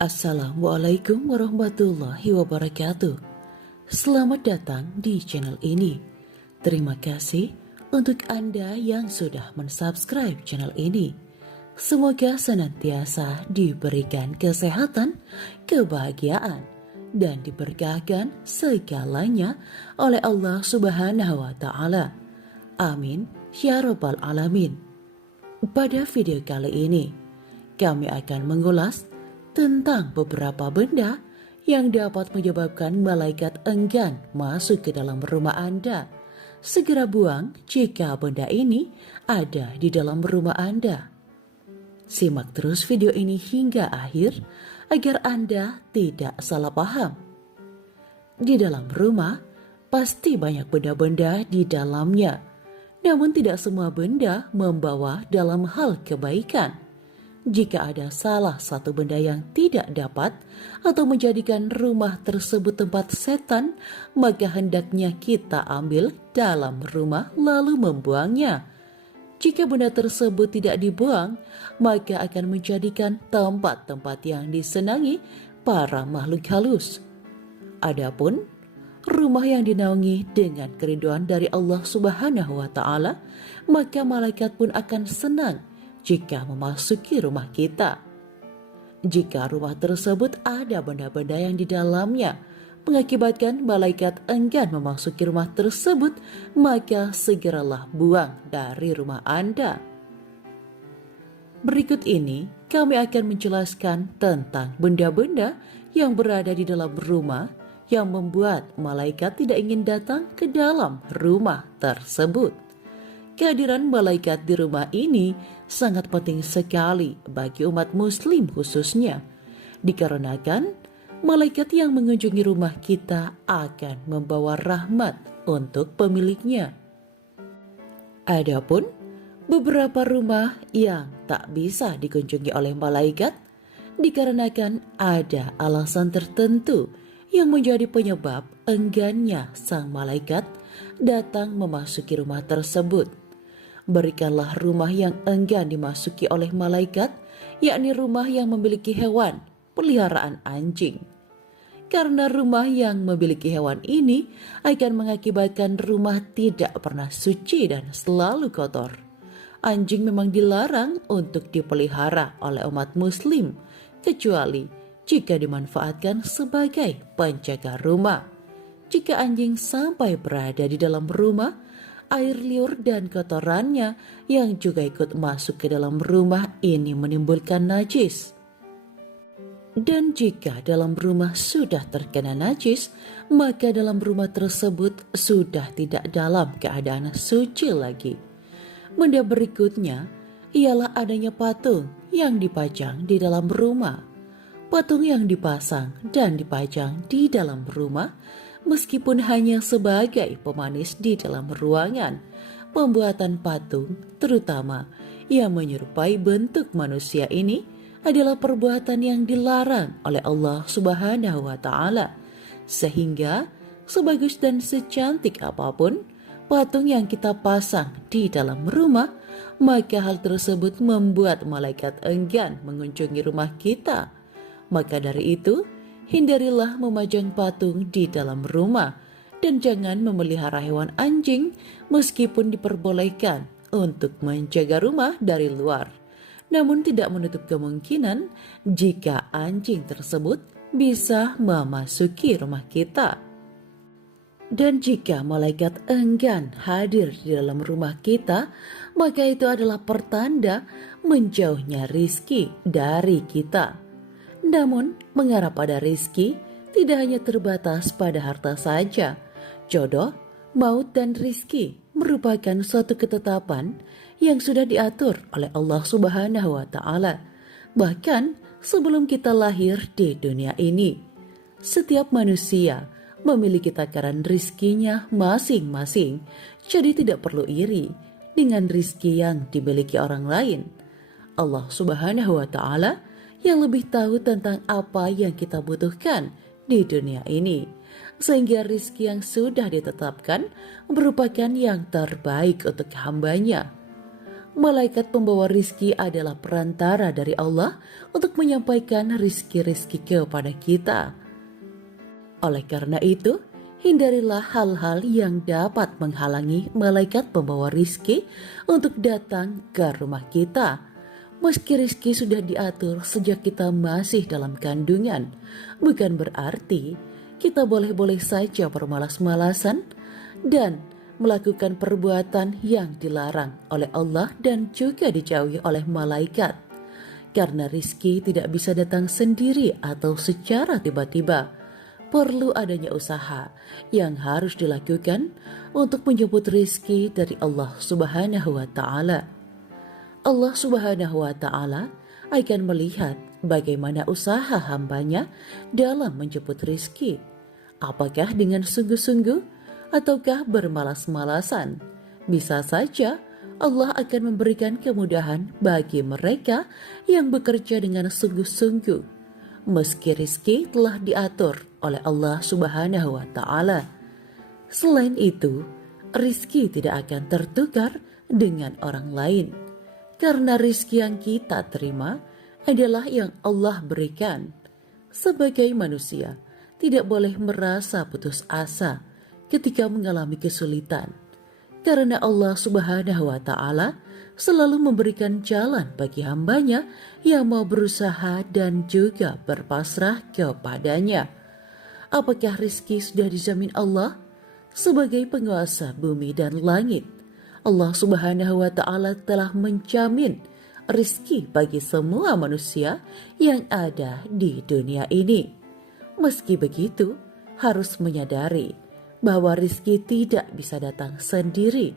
Assalamualaikum warahmatullahi wabarakatuh. Selamat datang di channel ini. Terima kasih untuk Anda yang sudah mensubscribe channel ini. Semoga senantiasa diberikan kesehatan, kebahagiaan, dan diberkahkan segalanya oleh Allah Subhanahu wa Ta'ala. Amin ya Rabbal 'Alamin. Pada video kali ini, kami akan mengulas tentang beberapa benda yang dapat menyebabkan malaikat enggan masuk ke dalam rumah Anda. Segera buang jika benda ini ada di dalam rumah Anda. Simak terus video ini hingga akhir agar Anda tidak salah paham. Di dalam rumah pasti banyak benda-benda di dalamnya, namun tidak semua benda membawa dalam hal kebaikan. Jika ada salah satu benda yang tidak dapat atau menjadikan rumah tersebut tempat setan, maka hendaknya kita ambil dalam rumah lalu membuangnya. Jika benda tersebut tidak dibuang, maka akan menjadikan tempat-tempat yang disenangi para makhluk halus. Adapun rumah yang dinaungi dengan keriduan dari Allah Subhanahu wa Ta'ala, maka malaikat pun akan senang jika memasuki rumah kita. Jika rumah tersebut ada benda-benda yang di dalamnya mengakibatkan malaikat enggan memasuki rumah tersebut, maka segeralah buang dari rumah Anda. Berikut ini kami akan menjelaskan tentang benda-benda yang berada di dalam rumah yang membuat malaikat tidak ingin datang ke dalam rumah tersebut. Kehadiran malaikat di rumah ini sangat penting sekali bagi umat muslim khususnya, dikarenakan malaikat yang mengunjungi rumah kita akan membawa rahmat untuk pemiliknya. Adapun beberapa rumah yang tak bisa dikunjungi oleh malaikat dikarenakan ada alasan tertentu yang menjadi penyebab enggannya sang malaikat datang memasuki rumah tersebut. Berikanlah rumah yang enggan dimasuki oleh malaikat, yakni rumah yang memiliki hewan peliharaan anjing. Karena rumah yang memiliki hewan ini akan mengakibatkan rumah tidak pernah suci dan selalu kotor. Anjing memang dilarang untuk dipelihara oleh umat muslim, kecuali jika dimanfaatkan sebagai penjaga rumah. Jika anjing sampai berada di dalam rumah, air liur dan kotorannya yang juga ikut masuk ke dalam rumah ini menimbulkan najis. Dan jika dalam rumah sudah terkena najis, maka dalam rumah tersebut sudah tidak dalam keadaan suci lagi. Benda berikutnya ialah adanya patung yang dipajang di dalam rumah. Patung yang dipasang dan dipajang di dalam rumah, meskipun hanya sebagai pemanis di dalam ruangan, pembuatan patung, terutama yang menyerupai bentuk manusia ini, adalah perbuatan yang dilarang oleh Allah Subhanahu wa Ta'ala. Sehingga sebagus dan secantik apapun patung yang kita pasang di dalam rumah, maka hal tersebut membuat malaikat enggan mengunjungi rumah kita. Maka dari itu, hindarilah memajang patung di dalam rumah dan jangan memelihara hewan anjing meskipun diperbolehkan untuk menjaga rumah dari luar. Namun tidak menutup kemungkinan jika anjing tersebut bisa memasuki rumah kita. Dan jika malaikat enggan hadir di dalam rumah kita, maka itu adalah pertanda menjauhnya rizki dari kita. Namun, mengarah pada rizki tidak hanya terbatas pada harta saja. Jodoh, maut, dan rizki merupakan suatu ketetapan yang sudah diatur oleh Allah Subhanahu wa Ta'ala. Bahkan sebelum kita lahir di dunia ini, setiap manusia memiliki takaran rizkinya masing-masing. Jadi tidak perlu iri dengan rizki yang dimiliki orang lain. Allah Subhanahu wa Ta'ala yang lebih tahu tentang apa yang kita butuhkan di dunia ini, sehingga rizki yang sudah ditetapkan merupakan yang terbaik untuk hambanya. Malaikat pembawa rizki adalah perantara dari Allah untuk menyampaikan rizki-rizki kepada kita. Oleh karena itu, hindarilah hal-hal yang dapat menghalangi malaikat pembawa rizki untuk datang ke rumah kita. Meski rizki sudah diatur sejak kita masih dalam kandungan, bukan berarti kita boleh-boleh saja bermalas-malasan dan melakukan perbuatan yang dilarang oleh Allah dan juga dijauhi oleh malaikat. Karena rizki tidak bisa datang sendiri atau secara tiba-tiba. Perlu adanya usaha yang harus dilakukan untuk menjemput rizki dari Allah Subhanahu wa Ta'ala. Allah Subhanahu wa Ta'ala akan melihat bagaimana usaha hambanya dalam menjemput rizki. Apakah dengan sungguh-sungguh ataukah bermalas-malasan? Bisa saja Allah akan memberikan kemudahan bagi mereka yang bekerja dengan sungguh-sungguh, meski rizki telah diatur oleh Allah Subhanahu wa Ta'ala. Selain itu, rizki tidak akan tertukar dengan orang lain, karena rizki yang kita terima adalah yang Allah berikan. Sebagai manusia, tidak boleh merasa putus asa ketika mengalami kesulitan, karena Allah Subhanahu wa Ta'ala selalu memberikan jalan bagi hambanya yang mau berusaha dan juga berpasrah kepadanya. Apakah rizki sudah dijamin Allah? Sebagai penguasa bumi dan langit, Allah Subhanahu wa Ta'ala telah menjamin rizki bagi semua manusia yang ada di dunia ini. Meski begitu, harus menyadari bahwa rizki tidak bisa datang sendiri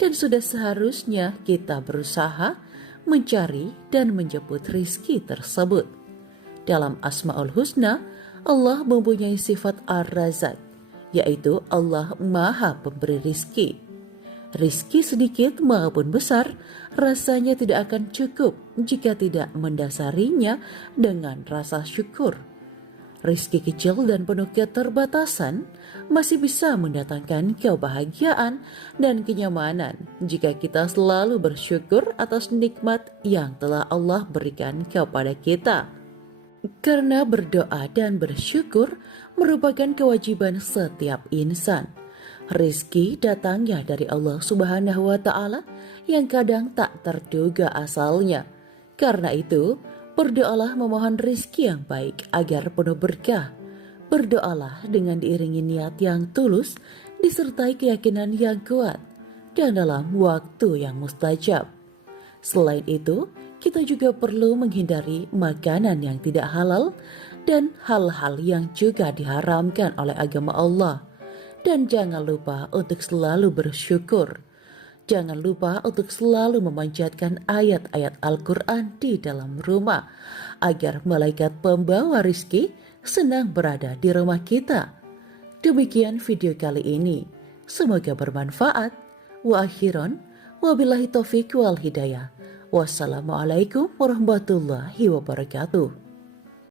dan sudah seharusnya kita berusaha mencari dan menjemput rizki tersebut. Dalam Asmaul Husna, Allah mempunyai sifat Ar-Razak, yaitu Allah Maha Pemberi rizki. Rizki sedikit maupun besar rasanya tidak akan cukup jika tidak mendasarinya dengan rasa syukur. Rizki kecil dan penuh keterbatasan masih bisa mendatangkan kebahagiaan dan kenyamanan jika kita selalu bersyukur atas nikmat yang telah Allah berikan kepada kita. Karena berdoa dan bersyukur merupakan kewajiban setiap insan. Rizki datangnya dari Allah Subhanahu wa Ta'ala yang kadang tak terduga asalnya. Karena itu, berdoalah memohon rizki yang baik agar penuh berkah. Berdoalah dengan diiringi niat yang tulus, disertai keyakinan yang kuat, dan dalam waktu yang mustajab. Selain itu, kita juga perlu menghindari makanan yang tidak halal dan hal-hal yang juga diharamkan oleh agama Allah. Dan jangan lupa untuk selalu bersyukur. Jangan lupa untuk selalu memanjatkan ayat-ayat Al-Quran di dalam rumah, agar malaikat pembawa rizki senang berada di rumah kita. Demikian video kali ini. Semoga bermanfaat. Wa akhiran, wabillahi taufiq wal hidayah. Wassalamualaikum warahmatullahi wabarakatuh.